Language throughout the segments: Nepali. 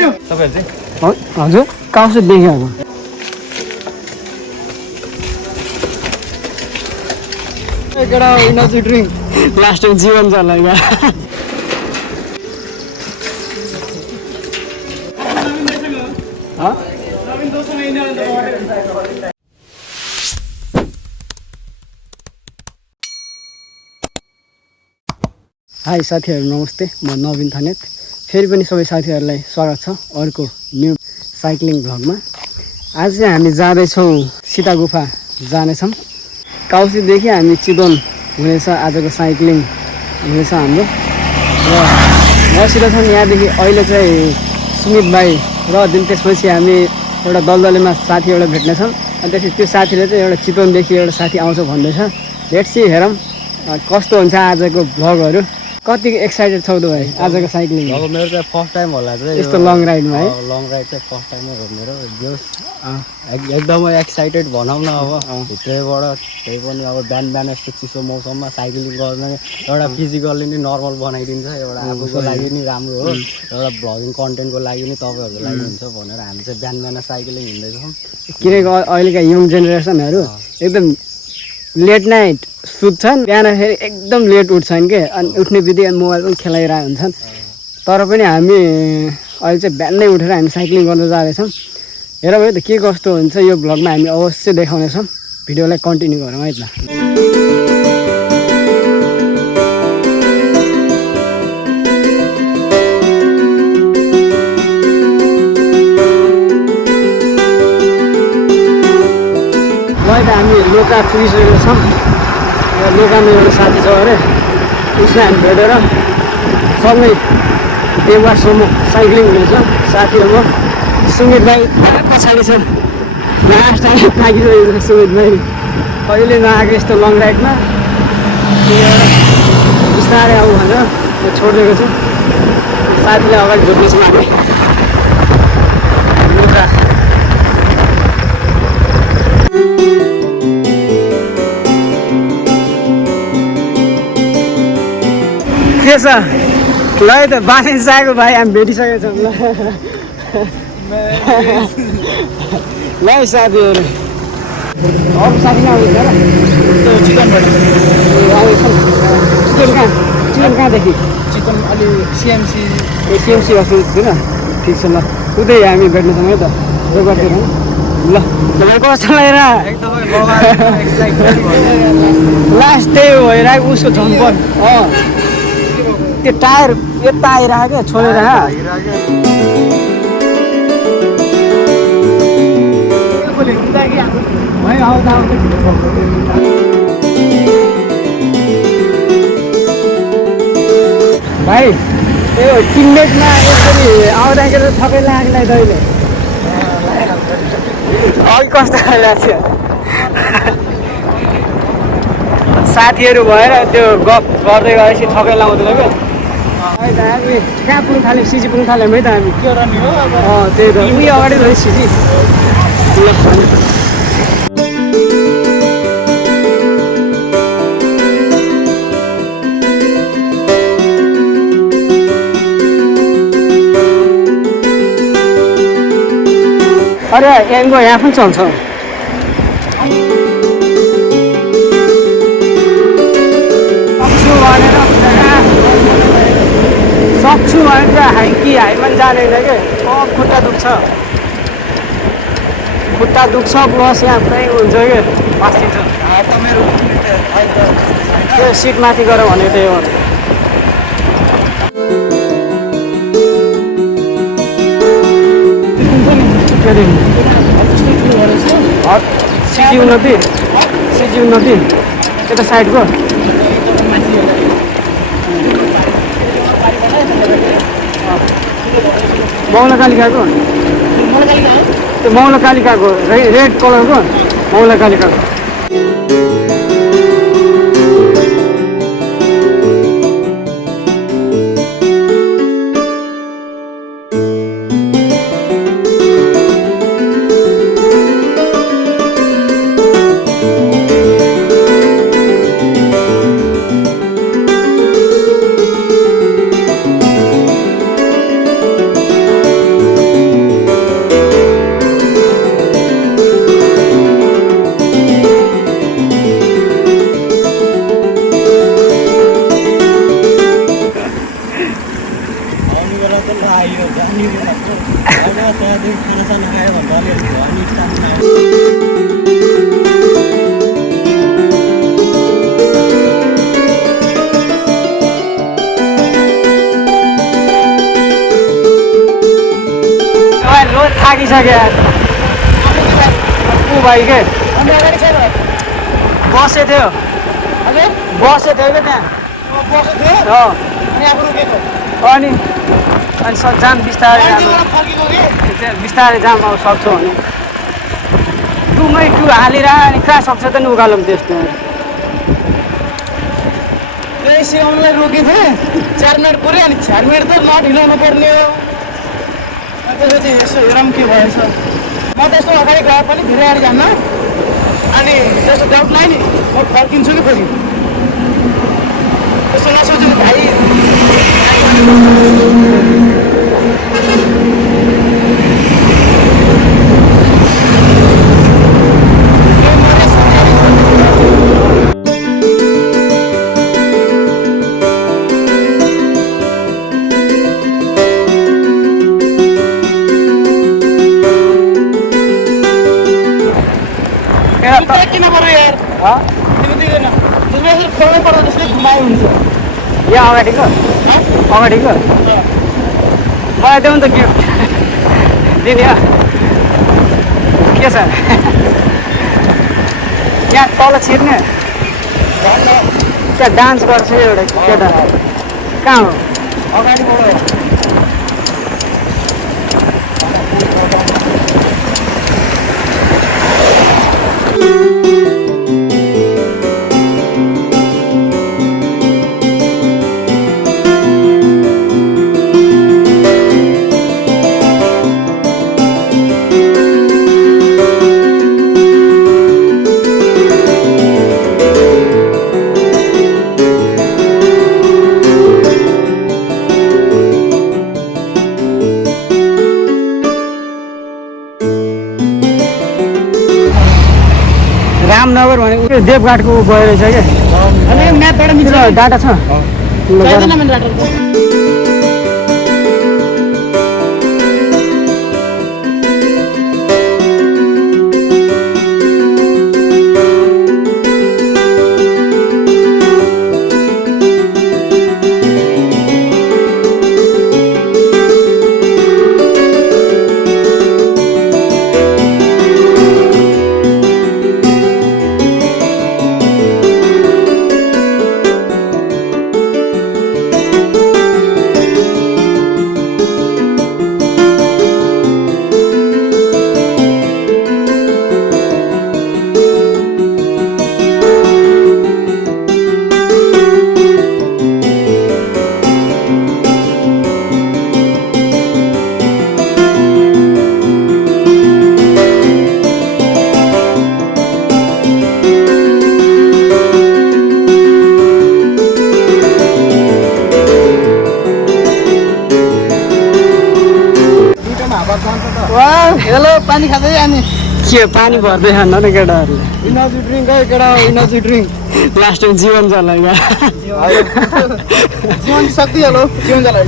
हजुर काउसु देखेँ अब लास्ट टाइम जीवन चलाएगा हाई साथीहरू नमस्ते म नवीन थानेत फेरि पनि सबै साथीहरूलाई स्वागत छ अर्को न्यू साइक्लिङ भ्लगमा आज चाहिँ हामी जाँदैछौँ सीता गुफा जानेछौँ काउसीदेखि हामी चितवन हुनेछ आजको साइक्लिङ हुनेछ हाम्रो र मसित छन् यहाँदेखि अहिले चाहिँ सुमित भाइ र त्यसपछि हामी एउटा दलदलेमा साथी एउटा भेट्नेछौँ अनि त्यसपछि त्यो साथीले चाहिँ एउटा चितवनदेखि एउटा साथी आउँछ भन्दैछ लेट्स सी हेरौँ कस्तो हुन्छ आजको भ्लगहरू कति एक्साइटेड छौ त भाइ आजको साइक्लिङ अब मेरो चाहिँ फर्स्ट टाइम होला चाहिँ यस्तो लङ राइडमा है लङ राइड चाहिँ फर्स्ट टाइमै हो मेरो जोस एकदमै एक्साइटेड भनौँ न अब भित्रैबाट त्यही पनि अब बिहान बिहान यस्तो चिसो मौसममा साइक्लिङ गर्न एउटा फिजिकल्ली नि नर्मल बनाइदिन्छ एउटा आफूको लागि नि राम्रो हो एउटा भ्लगिङ कन्टेन्टको लागि नि तपाईँहरूको लागि हुन्छ भनेर हामी चाहिँ बिहान बिहान साइक्लिङ हिँड्दैछौँ किनकि अहिलेका यङ जेनेरेसनहरू एकदम लेट नाइट सुत्छन् बिहानखेरि एकदम लेट उठ्छन् के अनि उठ्ने बित्तिकै मोबाइल पनि खेलाइरहेको हुन्छन् तर पनि हामी अहिले चाहिँ बिहानै उठेर हामी साइक्लिङ गर्न जाँदैछौँ हेर भाइ त के कस्तो हुन्छ यो भ्लगमा हामी अवश्य देखाउनेछौँ भिडियोलाई कन्टिन्यू गरौँ है त हामी लोका पुगिसकेको छौँ र लोकामा एउटा साथी छ अरे उसलाई हामी भेटेर सँगै देवासम्म साइक्लिङ हुनेछ साथीहरू सुमित भाइ पछाडि छ लास्ट टाइम थाकिसकेको छ सुमित भाइ कहिले नआएको यस्तो लङ राइडमा बिस्तारै आऊ भनेर छोडिदिएको छु साथीलाई अगाडि भेट्नेछौँ हामी लोका के छ ल त बाँकी चाहेको भाइ हामी भेटिसकेको छौँ ल साथीहरू अरू साथी नै आउँदैछ र चिकनबाट आउँदैछन् चिकन कहाँदेखि चिकन अलि सिएमसी सिएमसी हस्पिटल ठिक छ ल उतै हामी भेट्नेछौँ है त जोगरतिर ल तपाईँ कस्तो लागेर लास्ट डे भइरहेको उसको झम्पर त्यो टायर यता आइरहेको क्या छोडेर भाइ त्यो टिममेटमा यसरी आउँदाखेरि थकै लाग्ला तैँले अघि कस्तो लाग्छ साथीहरू भएर त्यो गफ गर्दै गएपछि थकै लाउँदैन क्या अहिले त हामी कहाँ पुग्नु थाल्यौँ सिजी पुग्नु थाल्यौँ है त हामी के गर्ने हो अब त्यही त उयो अगाडि भयो सिजी अरे एङ्गो यहाँ पनि चल्छ सक्छु भने चाहिँ हाइमा जाँदैन क्या खुट्टा दुख्छ प्लस यहाँ पुरै हुन्छ क्या भाँचिन्छ त्यो सिट माथि गर भने त्यही हो सिजी उन्नति यता साइडको मौलाकालिकाको त्यो मौलाकालिकाको रेड कलरको मौलाकालिकाको नि त्यहाँदेखि खानासाना खायो भन्दा अलिक अनि स्टार्ट रोज थाकिसक्यो ऊ भाइ के बसेको थियो बसेको थियो क्या त्यहाँ अनि अनि जाम बिस्तारै बिस्तारै जाम अब सक्छौ भने टुमै टु हालेर अनि कहाँ सक्छ त नि उकालोमा त्यस्तो सिकाउनुलाई रोकेको थिएँ 4 मिनट पुऱ्यो अनि 4 मिनट त नढिलाउनु पर्ने हो त्यसपछि यसो हेरौँ के भएछ म त्यस्तो अगाडि गए पनि धेरै अगाडि जान्न अनि त्यस्तो डाउट लाग्यो नि म फर्किन्छु कि फेरि त्यस्तो नसोच्नु भाइ किन पऱ्यो यार तिमी दिँदैन तिमीले यसरी खोल्नै पर्दा त्यसले घुमायो हुन्छ यहाँ अगाडिको अगाडिको मलाई देऊ नि त गिफ्ट दिने हो के छ यहाँ तल छिर्ने त्यहाँ डान्स गर्छ एउटा केटा कहाँ हो अगाडिबाट रामनगर भने उयो देवघाटको गएर रहेछ क्या अनि म्यापबाट मित्र डाटा छ चाहिँदैन मैले डाक्टर हेलो पानी खाँदै अनि के पानी भर्दै खान्न न केटाहरूले इनर्जी ड्रिङ्क है केटा इनर्जी ड्रिङ्क लास्ट टाइम जीवन चलाएको जीवन शक्ति हेलो जीवन चलाइ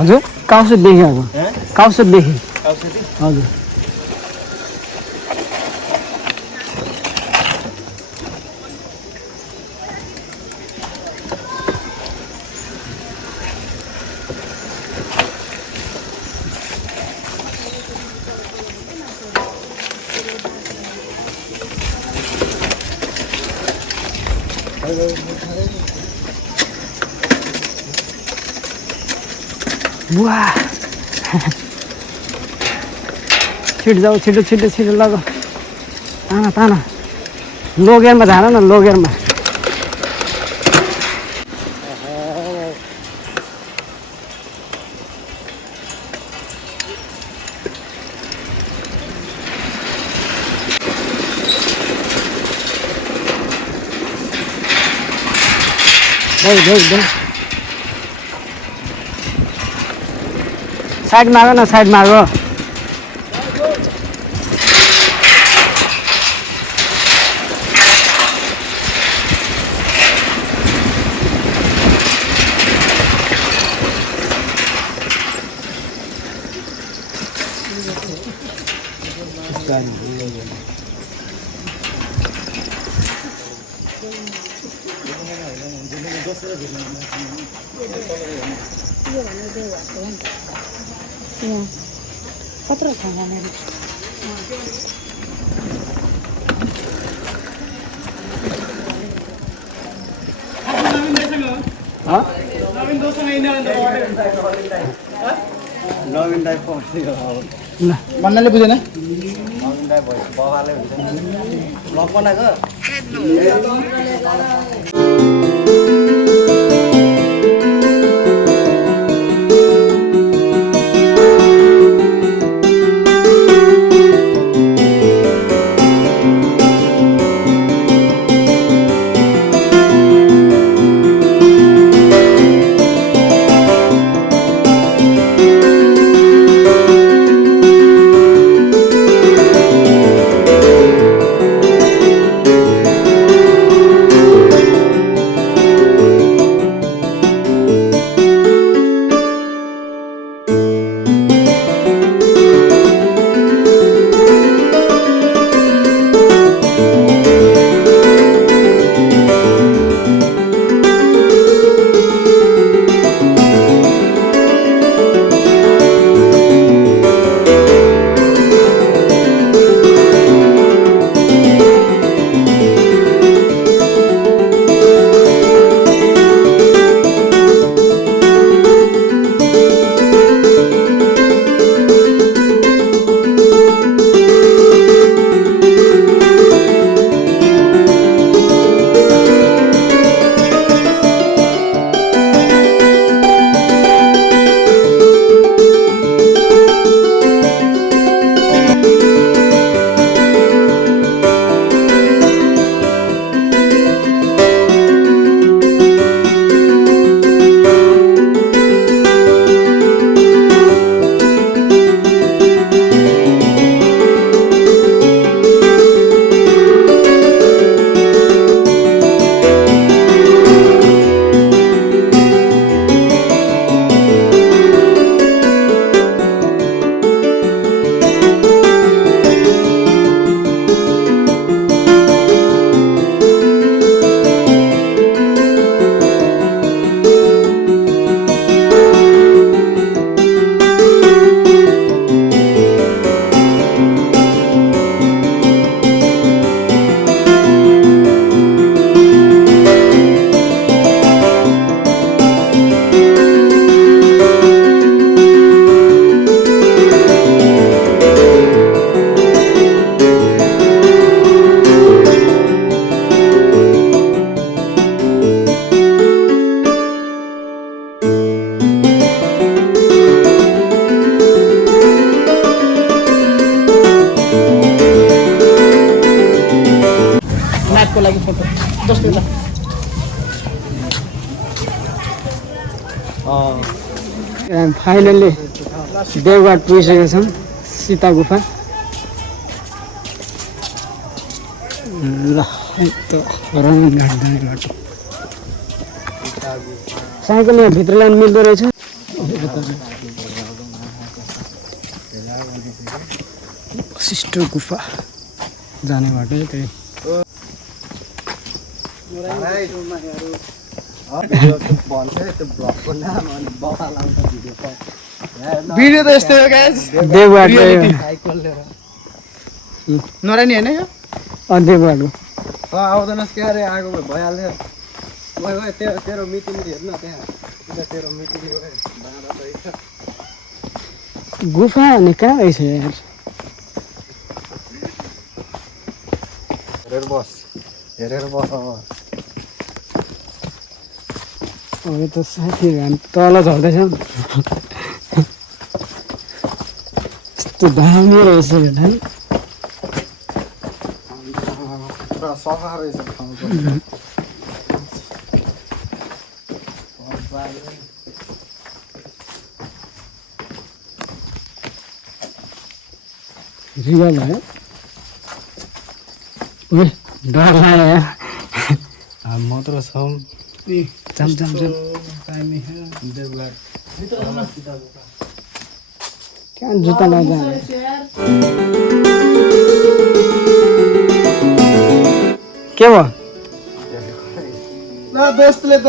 हजुर काउसुदेखि अब काउसुदेखि हजुर वाह छिटो जाऊ छिटो छिटो छिटो लग ताना ताना लोगेरमा झार न लोगेरमा साइड मागो न साइड मागो कत्रो खाना मेरो नवीन दाइ पढ्थ्यो अब ल भन्नाले बुझेन नवीन दाइ भयो बबाले हुन्छ ब्लग बनाएको को लागि फोटो जस्तो ल फाइनल्ली देवघाट पुगिसकेका छौँ सीता गुफा ल साइकल यहाँ भित्र ल्याउनु मिल्दो रहेछ वशिष्ठ गुफा जाने बाटो चाहिँ त्यही भिडियो त यस्तै हो गाइस देवघाट नरानी होइन यो देवघाट आउँदैनस् क्या अरे आएको भए भइहाल्यो गयो तेरो मिटिङ हेर्न त्यहाँ तेरो मिटिङ गुफा अनि कहाँ रहेछ यार हेरेर बस अब त साथीहरू हामी तल झर्दैछौँ यस्तो दामी रहेछ है पुरा सफा रहेछ ठाउँ पनि रियल है ओए डर लाग्यो यार हामी मात्र छौँ जाम जाम जाम कहाँ जुत्ता लाउँदा के भयो ल दोस्तले त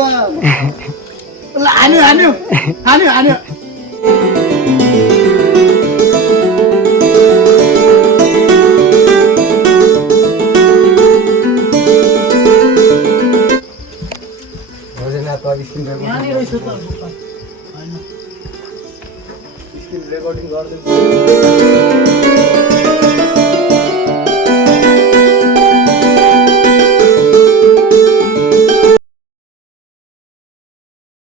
ल हान्यो हान्यो हान्यो हान्यो यहाँनिर रहेछ त स्क्रिन रेकर्डिङ गरिदिनु